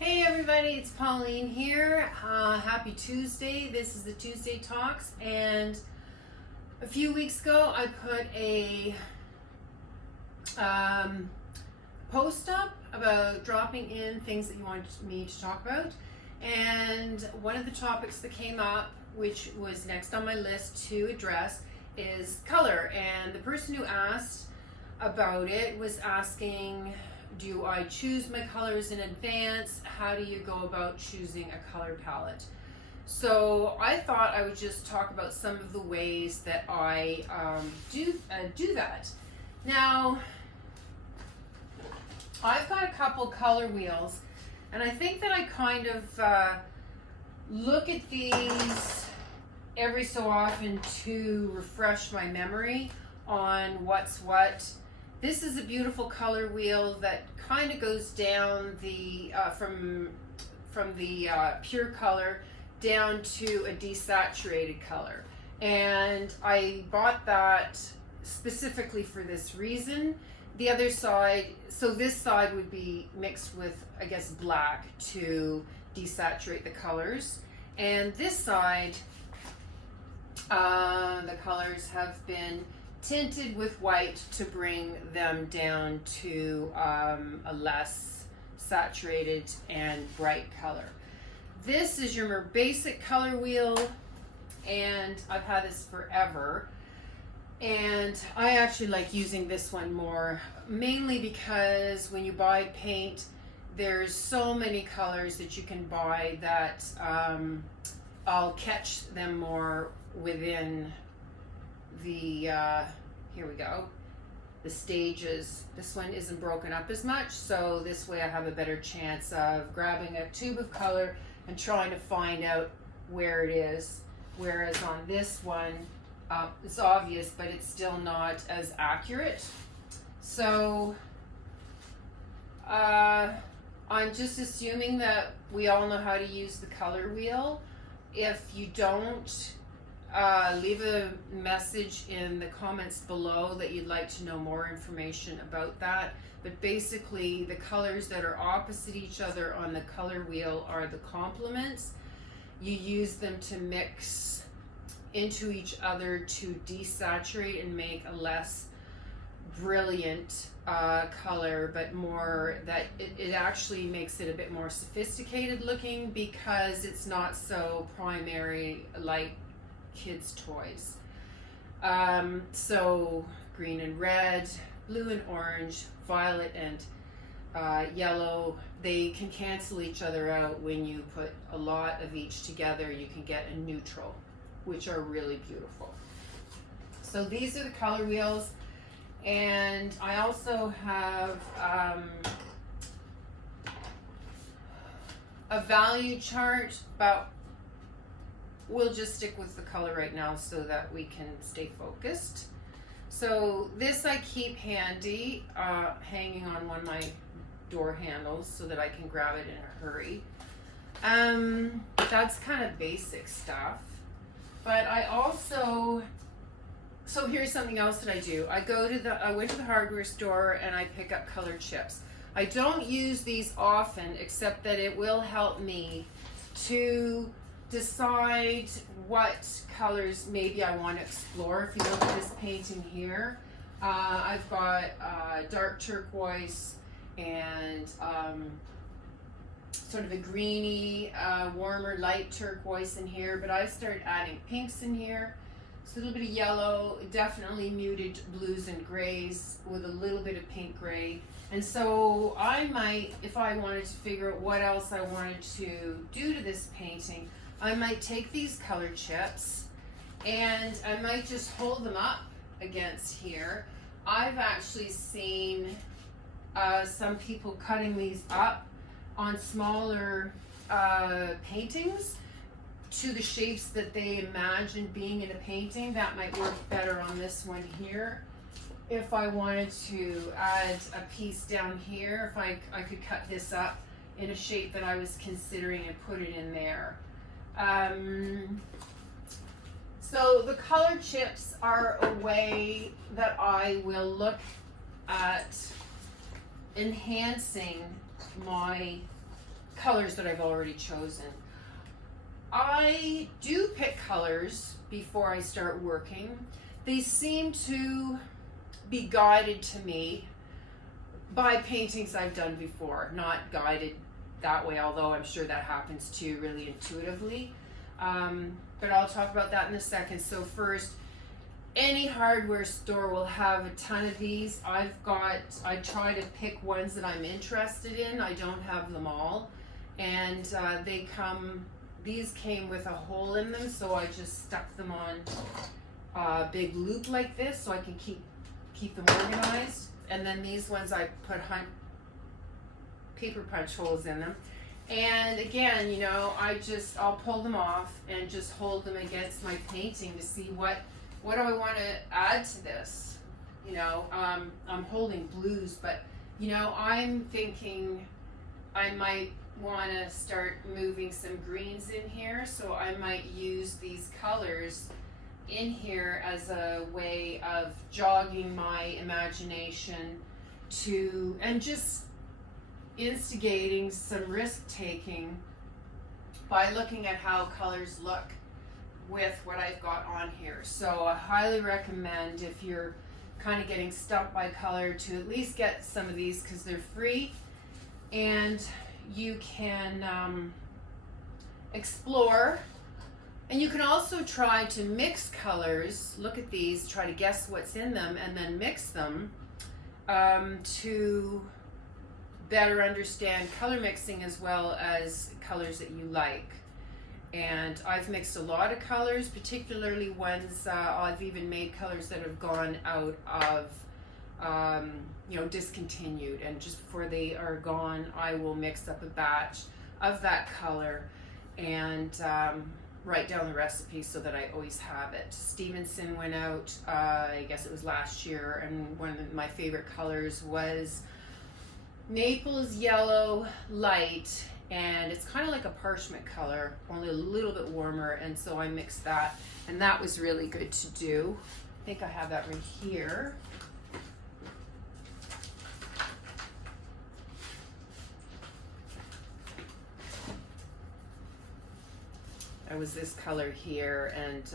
Hey everybody, it's Pauline here. Happy Tuesday. This is the Tuesday Talks, and a few weeks ago I put a post up about dropping in things that you wanted me to talk about, and one of the topics that came up, which was next on my list to address, is color. And the person who asked about it was asking, do I choose my colors in advance? How do you go about choosing a color palette? So I thought I would just talk about some of the ways that I do that. Now, I've got a couple color wheels, and I think that I kind of look at these every so often to refresh my memory on what's what. This is a beautiful color wheel that kind of goes down the from the pure color down to a desaturated color, and I bought that specifically for this reason. The other side, so this side would be mixed with, I guess, black to desaturate the colors, and this side, the colors have been tinted with white to bring them down to a less saturated and bright color. This is your more basic color wheel, and I've had this forever, and I actually like using this one more, mainly because when you buy paint, there's so many colors that you can buy that I'll catch them more within the here we go, the stages. This one isn't broken up as much, so this way I have a better chance of grabbing a tube of color and trying to find out where it is, whereas on this one it's obvious, but it's still not as accurate. So I'm just assuming that we all know how to use the color wheel. If you don't, leave a message in the comments below that you'd like to know more information about that. But basically, the colors that are opposite each other on the color wheel are the complements. You use them to mix into each other to desaturate and make a less brilliant color, but more that it actually makes it a bit more sophisticated looking, because it's not so primary like kids' toys. So green and red, blue and orange, violet and yellow, they can cancel each other out. When you put a lot of each together, you can get a neutral, which are really beautiful. So these are the color wheels, and I also have a value chart, but we'll just stick with the color right now so that we can stay focused. So this I keep handy, hanging on one of my door handles so that I can grab it in a hurry. That's kind of basic stuff. But I also, so here's something else that I do. I went to the hardware store and I pick up color chips. I don't use these often, except that it will help me to decide what colors maybe I want to explore. If you look at this painting here, I've got dark turquoise and sort of a greeny, warmer light turquoise in here, but I started adding pinks in here. So a little bit of yellow, definitely muted blues and grays with a little bit of pink gray. And so I might, if I wanted to figure out what else I wanted to do to this painting, I might take these color chips and I might just hold them up against here. I've actually seen some people cutting these up on smaller paintings to the shapes that they imagine being in a painting. That might work better on this one here. If I wanted to add a piece down here, if I could cut this up in a shape that I was considering and put it in there. So the color chips are a way that I will look at enhancing my colors that I've already chosen. I do pick colors before I start working. They seem to be guided to me by paintings I've done before, not guided that way, although I'm sure that happens too, really intuitively. But I'll talk about that in a second. So first, any hardware store will have a ton of these. I try to pick ones that I'm interested in. I don't have them all. And these came with a hole in them, so I just stuck them on a big loop like this so I can keep them organized. And then these ones I put paper punch holes in them. And again, you know, I'll pull them off and just hold them against my painting to see what do I want to add to this. You know, I'm holding blues, but you know, I'm thinking I might want to start moving some greens in here, so I might use these colors in here as a way of jogging my imagination and just instigating some risk taking by looking at how colors look with what I've got on here. So I highly recommend, if you're kind of getting stumped by color, to at least get some of these because they're free and you can explore. And you can also try to mix colors. Look at these, try to guess what's in them and then mix them to better understand color mixing as well as colors that you like. And I've mixed a lot of colors, particularly ones, I've even made colors that have gone out of, you know, discontinued, and just before they are gone, I will mix up a batch of that color and write down the recipe so that I always have it. Stevenson went out, I guess it was last year, and one of my favorite colors was Naples Yellow Light, and it's kind of like a parchment color, only a little bit warmer, and so I mixed that, and that was really good to do. I think I have that right here. That was this color here, and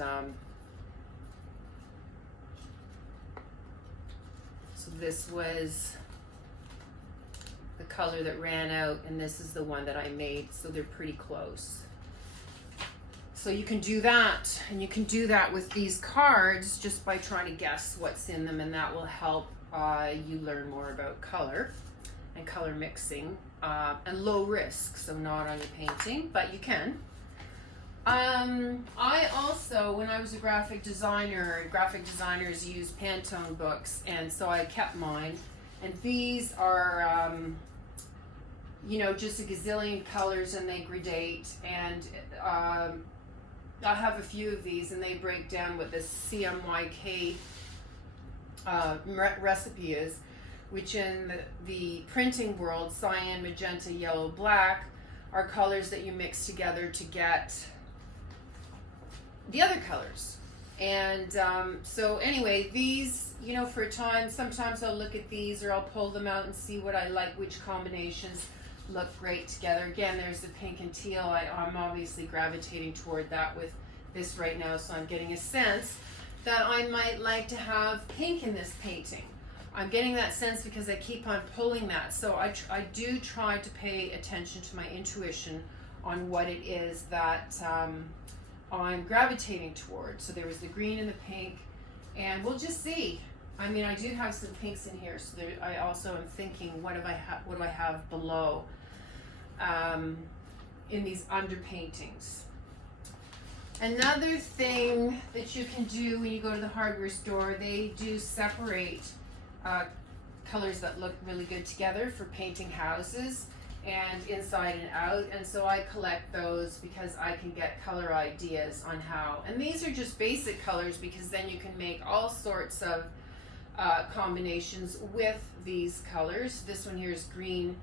so this was the color that ran out, and this is the one that I made, so they're pretty close. So you can do that, and you can do that with these cards just by trying to guess what's in them, and that will help you learn more about color and color mixing, and low risk, so not on your painting, but you can. I also, when I was a graphic designer, graphic designers use Pantone books, and so I kept mine. And these are, you know, just a gazillion colors, and they gradate. And I have a few of these, and they break down what the CMYK recipe is, which in the printing world, cyan, magenta, yellow, black, are colors that you mix together to get the other colors. And so anyway, these, you know, for a time, sometimes I'll look at these, or I'll pull them out and see what I like, which combinations look great together. Again, there's the pink and teal. I'm obviously gravitating toward that with this right now, so I'm getting a sense that I might like to have pink in this painting. I'm getting that sense because I keep on pulling that. So I do try to pay attention to my intuition on what it is that I'm gravitating towards. So there was the green and the pink, and we'll just see. I mean, I do have some pinks in here, so I also am thinking, what do I have below in these underpaintings. Another thing that you can do when you go to the hardware store, they do separate colors that look really good together for painting houses and inside and out, and so I collect those because I can get color ideas on how, and these are just basic colors because then you can make all sorts of combinations with these colors. This one here is green,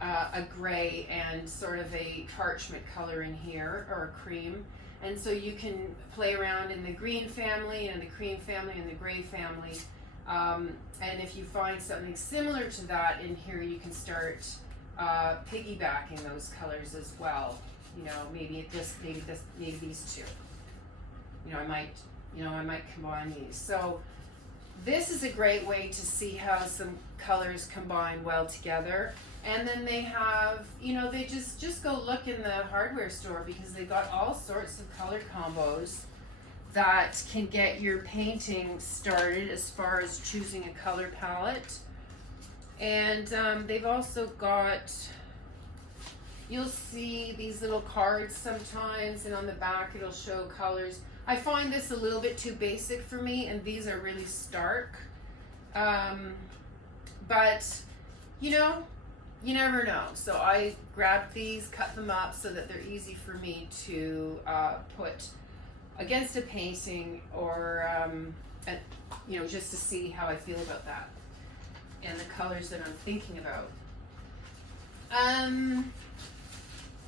a gray, and sort of a parchment color in here, or a cream, and so you can play around in the green family and the cream family and the gray family, and if you find something similar to that in here, you can start piggybacking those colors as well. You know, maybe these two. You know, I might combine these. So this is a great way to see how some colors combine well together. And then they have, you know, they just go look in the hardware store, because they've got all sorts of color combos that can get your painting started as far as choosing a color palette. And they've also got, you'll see these little cards sometimes, and on the back it'll show colors. I find this a little bit too basic for me, and these are really stark. But, you know, you never know. So I grabbed these, cut them up so that they're easy for me to put against a painting, or, you know, just to see how I feel about that and the colors that I'm thinking about.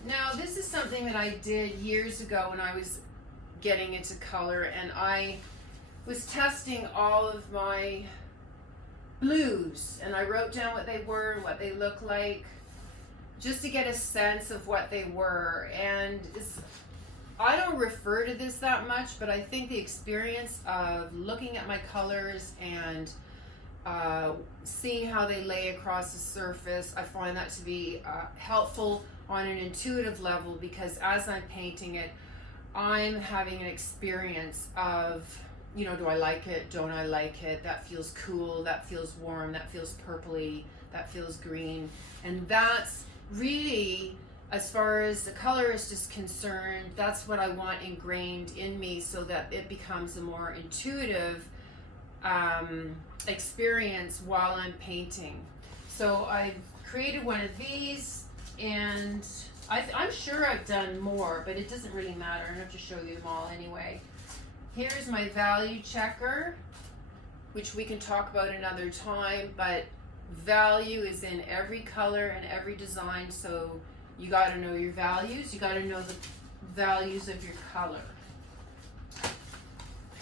Now, this is something that I did years ago when I was getting into color, and I was testing all of my blues, and I wrote down what they were and what they look like, just to get a sense of what they were. And I don't refer to this that much, but I think the experience of looking at my colors and seeing how they lay across the surface, I find that to be helpful on an intuitive level, because as I'm painting it, I'm having an experience of, you know, do I like it? Don't I like it? That feels cool. That feels warm. That feels purpley. That feels green. And that's really, as far as the colorist is concerned, that's what I want ingrained in me, so that it becomes a more intuitive experience while I'm painting. So I created one of these, and I'm sure I've done more, but it doesn't really matter. I don't have to show you them all anyway. Here's my value checker, which we can talk about another time, but value is in every color and every design, so you got to know your values. You got to know the values of your color.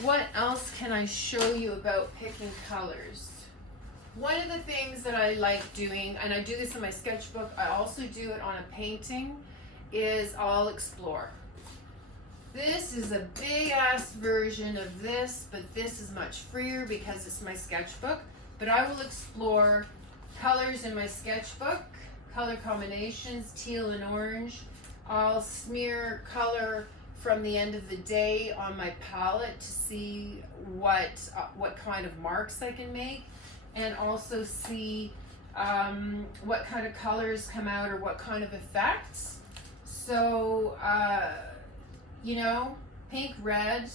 What else can I show you about picking colors? One of the things that I like doing, and I do this in my sketchbook, I also do it on a painting, is I'll explore. This is a big ass version of this, but this is much freer because it's my sketchbook. But I will explore colors in my sketchbook, color combinations, teal and orange. I'll smear color from the end of the day on my palette to see what kind of marks I can make, and also see what kind of colors come out, or what kind of effects. So, you know, pink, red,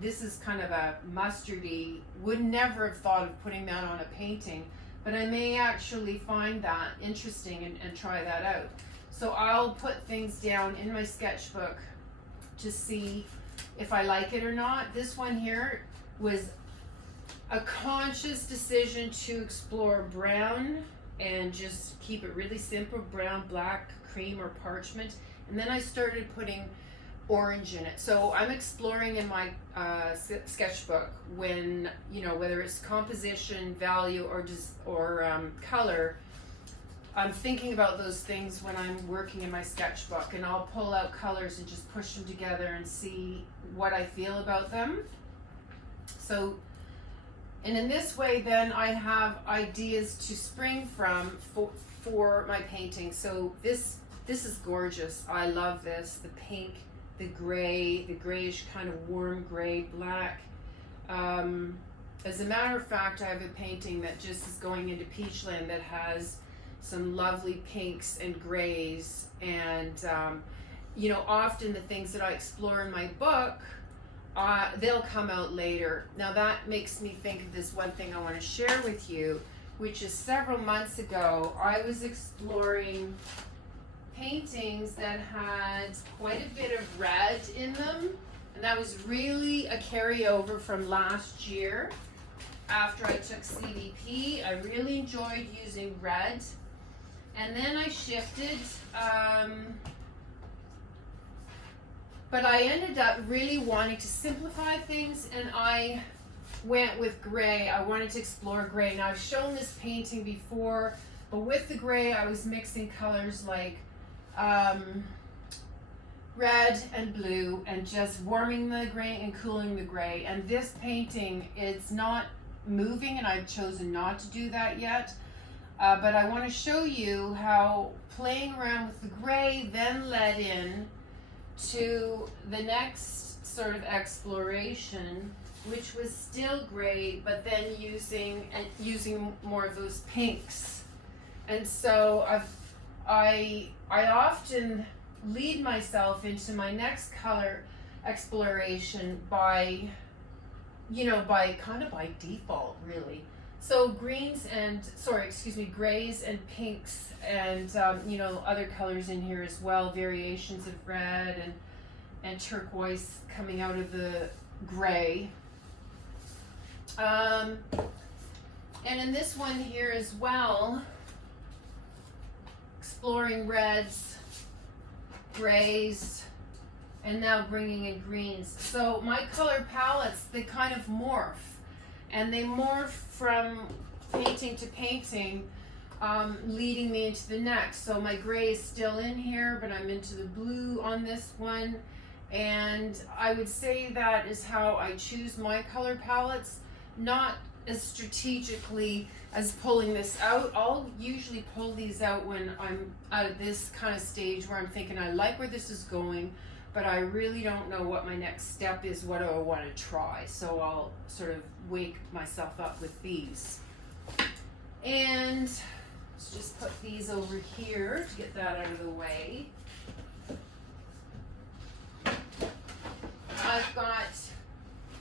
this is kind of a mustardy, would never have thought of putting that on a painting, but I may actually find that interesting and try that out. So I'll put things down in my sketchbook to see if I like it or not. This one here was a conscious decision to explore brown and just keep it really simple, brown, black, cream, or parchment. And then I started putting orange in it. So I'm exploring in my sketchbook, when, you know, whether it's composition, value, or color, I'm thinking about those things when I'm working in my sketchbook, and I'll pull out colors and just push them together and see what I feel about them. So, and in this way then I have ideas to spring from for my painting. So this is gorgeous. I love this. The pink, the gray, the grayish kind of warm gray, black. As a matter of fact, I have a painting that just is going into Peachland that has some lovely pinks and grays, and you know, often the things that I explore in my book, they'll come out later. Now that makes me think of this one thing I want to share with you, which is several months ago I was exploring paintings that had quite a bit of red in them, and that was really a carryover from last year. After I took CDP, I really enjoyed using red. And then I shifted, but I ended up really wanting to simplify things, and I went with gray. I wanted to explore gray. Now, I've shown this painting before, But with the gray, I was mixing colors like red and blue and just warming the gray and cooling the gray. And this painting, it's not moving, and I've chosen not to do that yet. But I want to show you how playing around with the gray then led in to the next sort of exploration, which was still gray, but then using more of those pinks. And so I often lead myself into my next color exploration by kind of by default, really. So grays and pinks, and other colors in here as well, variations of red and turquoise coming out of the gray. And in this one here as well, exploring reds, grays, and now bringing in greens. So my color palettes, they kind of morph, and they morph from painting to painting, leading me into the next. So my gray is still in here, but I'm into the blue on this one. And I would say that is how I choose my color palettes, not as strategically as pulling this out. I'll usually pull these out when I'm at this kind of stage where I'm thinking I like where this is going, but I really don't know what my next step is, what do I want to try. So I'll sort of wake myself up with these. And let's just put these over here to get that out of the way. I've got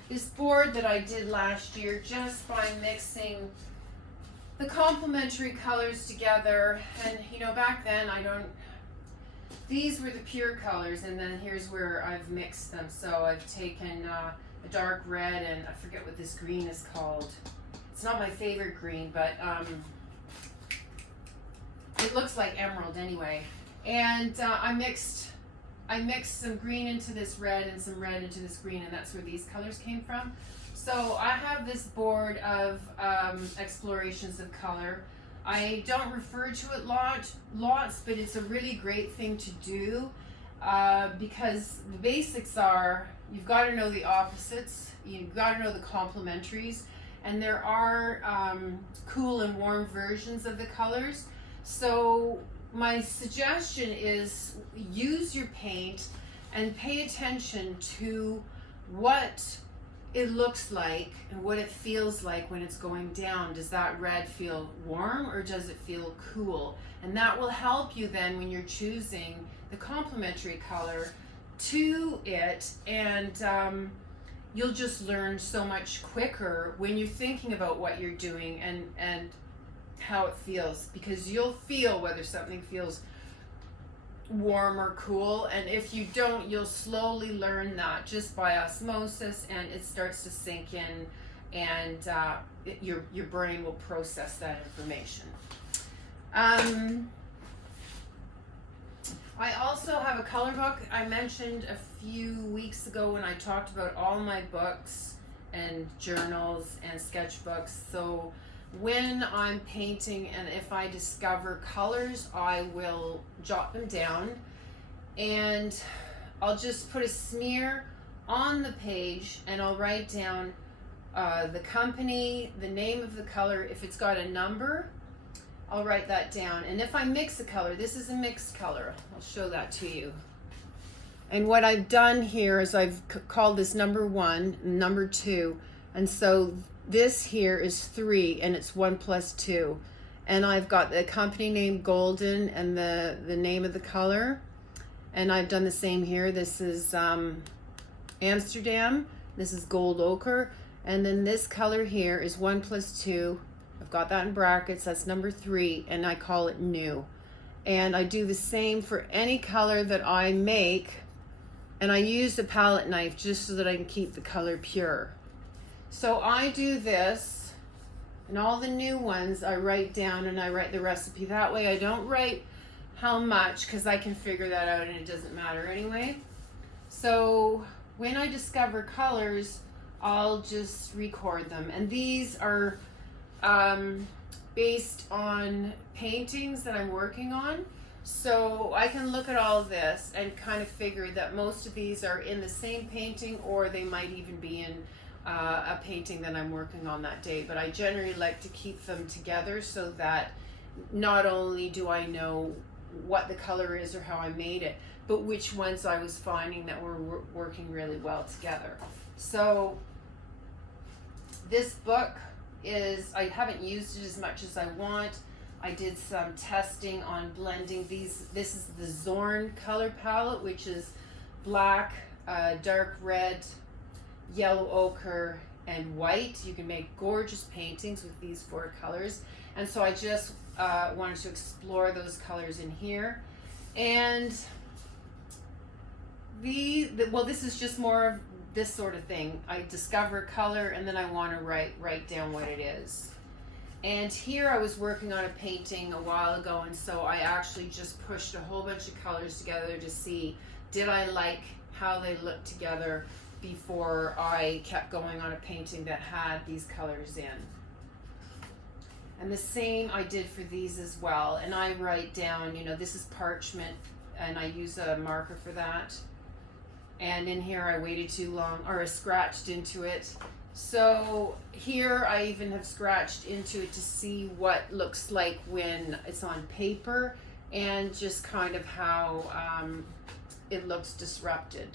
this board that I did last year just by mixing the complementary colors together. And back then these were the pure colors, and then here's where I've mixed them. So I've taken a dark red, and I forget what this green is called. It's not my favorite green, but it looks like emerald anyway. And I mixed some green into this red and some red into this green, and that's where these colors came from. So I have this board of explorations of color. I don't refer to it lots, but it's a really great thing to do because the basics are, you've got to know the opposites, you've got to know the complementaries, and there are cool and warm versions of the colors. So my suggestion is use your paint and pay attention to what it looks like and what it feels like when it's going down. Does that red feel warm or does it feel cool? And that will help you then when you're choosing the complementary color to it, and you'll just learn so much quicker when you're thinking about what you're doing and how it feels, because you'll feel whether something feels warm or cool, and if you don't, you'll slowly learn that just by osmosis, and it starts to sink in, and your brain will process that information. I also have a color book. I mentioned a few weeks ago when I talked about all my books and journals and sketchbooks. So when I'm painting and if I discover colors, I will jot them down, and I'll just put a smear on the page, and I'll write down the company, the name of the color. If it's got a number, I'll write that down. And if I mix a color, this is a mixed color, I'll show that to you. And what I've done here is I've called this number 1, number 2, and so this here is 3, and it's 1 plus 2. And I've got the company name Golden and the name of the color. And I've done the same here. This is Amsterdam. This is Gold Ochre. And then this color here is 1 plus 2. I've got that in brackets. That's number 3, and I call it New. And I do the same for any color that I make. And I use the palette knife just so that I can keep the color pure. So I do this, and all the new ones I write down, and I write the recipe. That way I don't write how much, because I can figure that out and it doesn't matter anyway. So when I discover colors, I'll just record them. And these are based on paintings that I'm working on. So I can look at all of this and kind of figure that most of these are in the same painting, or they might even be in a painting that I'm working on that day. But I generally like to keep them together so that not only do I know what the color is or how I made it, but which ones I was finding that were working really well together. So this book is, I haven't used it as much as I want. I did some testing on blending these. This is the Zorn color palette, which is black, dark red, yellow ochre, and white. You can make gorgeous paintings with these 4 colors. And so I just wanted to explore those colors in here. And well, this is just more of this sort of thing. I discover color and then I want to write down what it is. And here I was working on a painting a while ago, and so I actually just pushed a whole bunch of colors together to see, did I like how they looked together before I kept going on a painting that had these colors in. And the same I did for these as well. And I write down, you know, this is parchment, and I use a marker for that. And in here I waited too long, or I scratched into it. So here I even have scratched into it to see what looks like when it's on paper, and just kind of how it looks disrupted.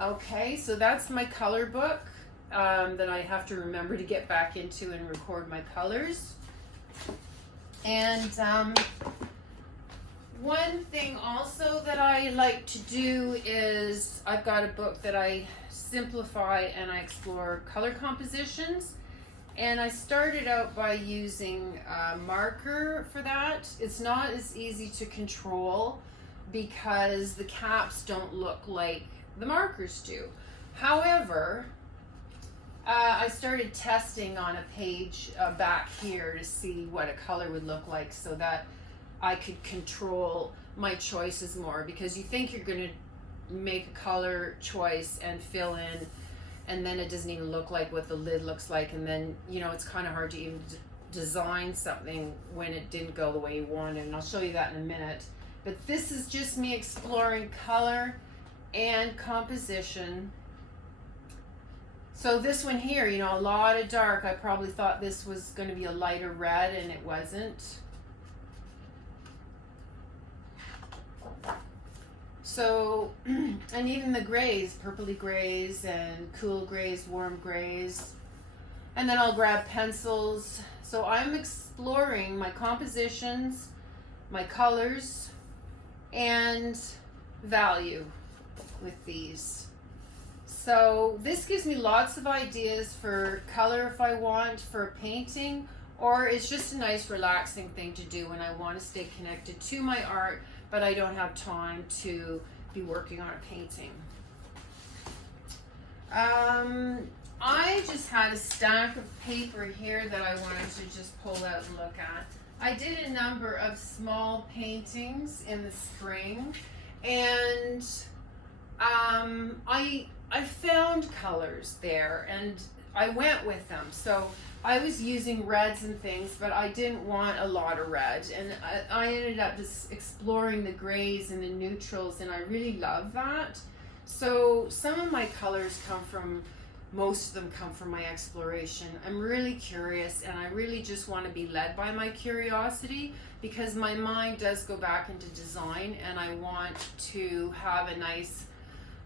Okay, so that's my color book that I have to remember to get back into and record my colors. And one thing also that I like to do is, I've got a book that I simplify and I explore color compositions, and I started out by using a marker for that. It's not as easy to control because the caps don't look like the markers do. However, I started testing on a page back here to see what a color would look like so that I could control my choices more, because you think you're going to make a color choice and fill in, and then it doesn't even look like what the lid looks like, and then, you know, it's kind of hard to even design something when it didn't go the way you wanted, and I'll show you that in a minute. But this is just me exploring color and composition. So this one here, you know, a lot of dark. I probably thought this was going to be a lighter red, and it wasn't. So, and even the grays, purpley grays and cool grays, warm grays. And then I'll grab pencils. So I'm exploring my compositions, my colors, and value with these. So this gives me lots of ideas for color if I want, for a painting, or it's just a nice relaxing thing to do when I want to stay connected to my art, but I don't have time to be working on a painting. I just had a stack of paper here that I wanted to just pull out and look at. I did a number of small paintings in the spring, and I found colors there and I went with them. So I was using reds and things, but I didn't want a lot of red, and I ended up just exploring the grays and the neutrals, and I really love that. So some of my colors most of them come from my exploration. I'm really curious, and I really just want to be led by my curiosity, because my mind does go back into design, and I want to have a nice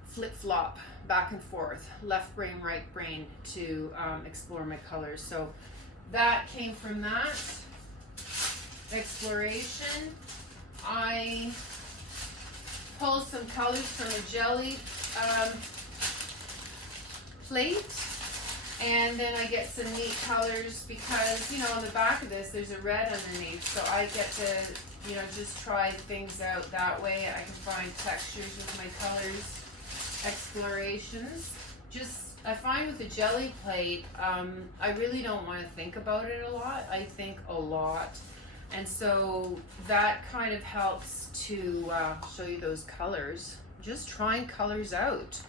flip-flop back and forth, left brain, right brain, to explore my colors. So that came from that exploration. I pulled some colors from a jelly plate, and then I get some neat colors because, you know, on the back of this there's a red underneath, so I get to, you know, just try things out that way. I can find textures with my colors. Explorations. Just, I find with the jelly plate, I really don't want to think about it a lot. I think a lot, and so that kind of helps to show you those colors. Just trying colors out,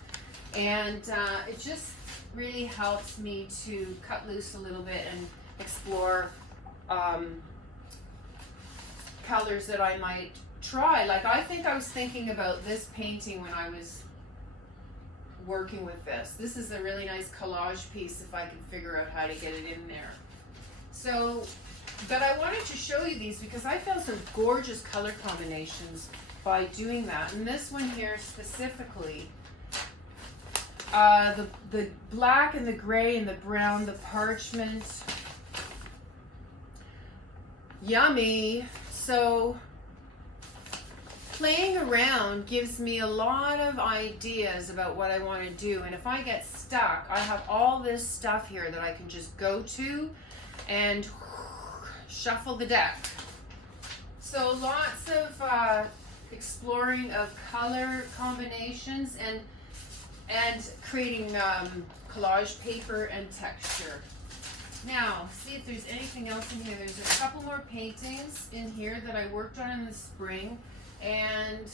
and it just really helps me to cut loose a little bit and explore colors that I might try. Like I think I was thinking about this painting when I was working with this. This is a really nice collage piece if I can figure out how to get it in there. So, but I wanted to show you these because I found some gorgeous color combinations by doing that. And this one here specifically, the black and the gray and the brown, the parchment, yummy. So playing around gives me a lot of ideas about what I want to do, and if I get stuck, I have all this stuff here that I can just go to and shuffle the deck. So lots of exploring of color combinations and creating collage paper and texture. Now, see if there's anything else in here. There's a couple more paintings in here that I worked on in the spring, and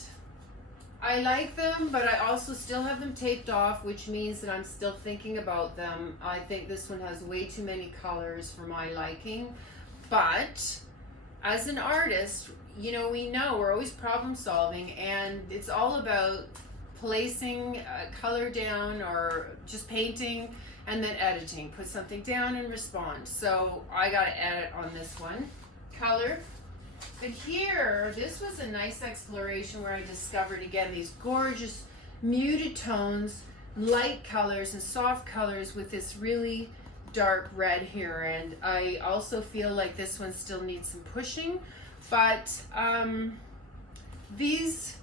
I like them, but I also still have them taped off, which means that I'm still thinking about them. I think this one has way too many colors for my liking, but as an artist, you know, we're always problem solving, and it's all about placing a color down or just painting and then editing. Put something down and respond. So I got to edit on this one. Color. But here, this was a nice exploration where I discovered again these gorgeous muted tones, light colors and soft colors with this really dark red here. And I also feel like this one still needs some pushing, but these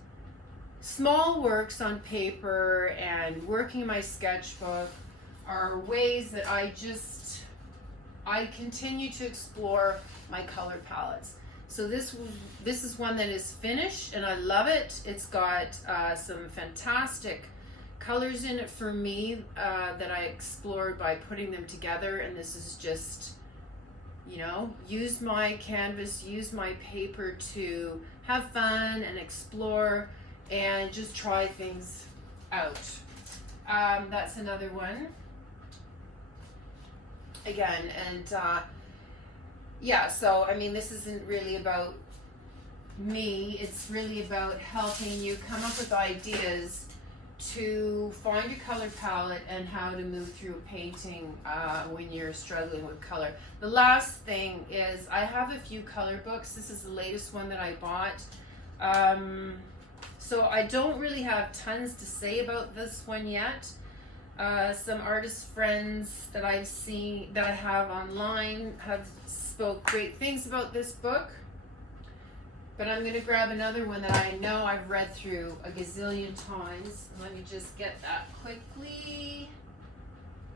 small works on paper and working my sketchbook are ways that I continue to explore my color palettes. So this is one that is finished and I love it. It's got some fantastic colors in it for me that I explored by putting them together, and this is just, you know, use my canvas, use my paper to have fun and explore and just try things out. That's another one. Again, and yeah, so I mean, this isn't really about me, it's really about helping you come up with ideas to find your color palette and how to move through a painting when you're struggling with color. The last thing is I have a few color books. This is the latest one that I bought. So I don't really have tons to say about this one yet. Some artist friends that I've seen, that I have online, have spoke great things about this book. But I'm going to grab another one that I know I've read through a gazillion times. Let me just get that quickly.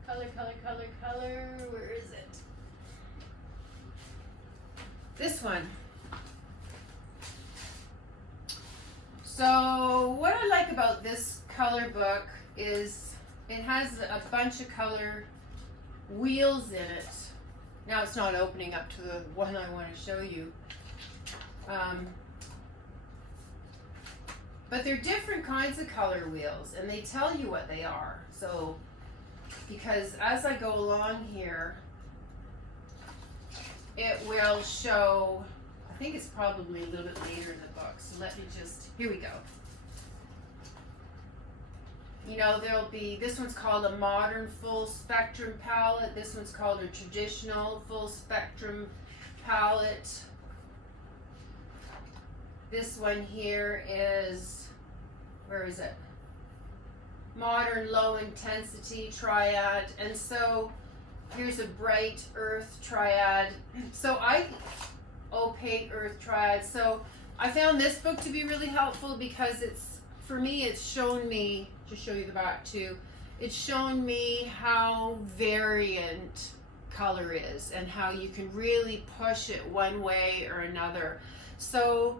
Color, color, color, color. Where is it? This one. So what I like about this color book is it has a bunch of color wheels in it. Now it's not opening up to the one I want to show you. But they're different kinds of color wheels, and they tell you what they are. So, because as I go along here, it will show, I think it's probably a little bit later in the book, so let me just, here we go. You know, there'll be, this one's called a modern full spectrum palette, this one's called a traditional full spectrum palette. This one here is, where is it? Modern low intensity triad. And so here's a bright earth triad. So opaque earth triad. So I found this book to be really helpful because it's, for me, it's shown me, to show you the back too, it's shown me how variant color is and how you can really push it one way or another. So,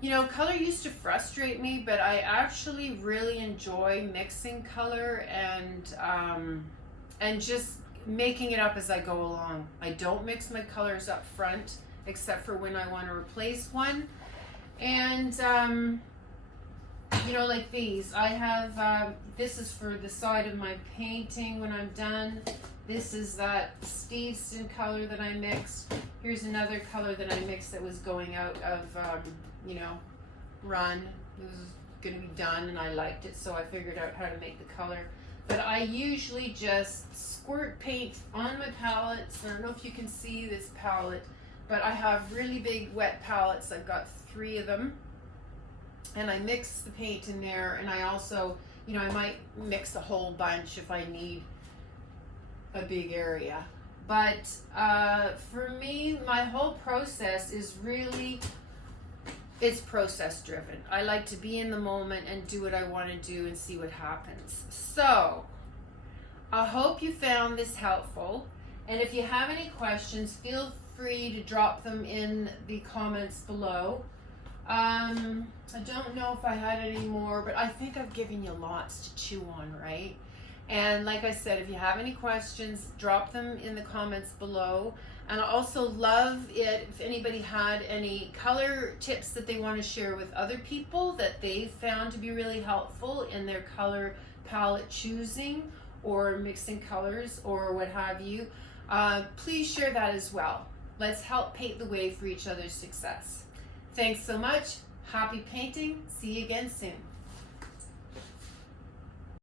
you know, color used to frustrate me, but I actually really enjoy mixing color and just making it up as I go along. I don't mix my colors up front, except for when I want to replace one. And, you know, like these, I have, this is for the side of my painting when I'm done. This is that Steveston color that I mixed. Here's another color that I mixed that was going out of, you know, run. It was going to be done and I liked it, so I figured out how to make the color. But I usually just squirt paint on my palettes. I don't know if you can see this palette, but I have really big wet palettes. I've got 3 of them. And I mix the paint in there, and I also, you know, I might mix a whole bunch if I need a big area. But for me, my whole process is really, it's process driven. I like to be in the moment and do what I want to do and see what happens. So I hope you found this helpful. And if you have any questions, feel free to drop them in the comments below. I don't know if I had any more, but I think I've given you lots to chew on, right? And like I said, if you have any questions, drop them in the comments below. And I also love it if anybody had any color tips that they want to share with other people that they've found to be really helpful in their color palette choosing or mixing colors or what have you. Please share that as well. Let's help pave the way for each other's success. Thanks so much. Happy painting. See you again soon.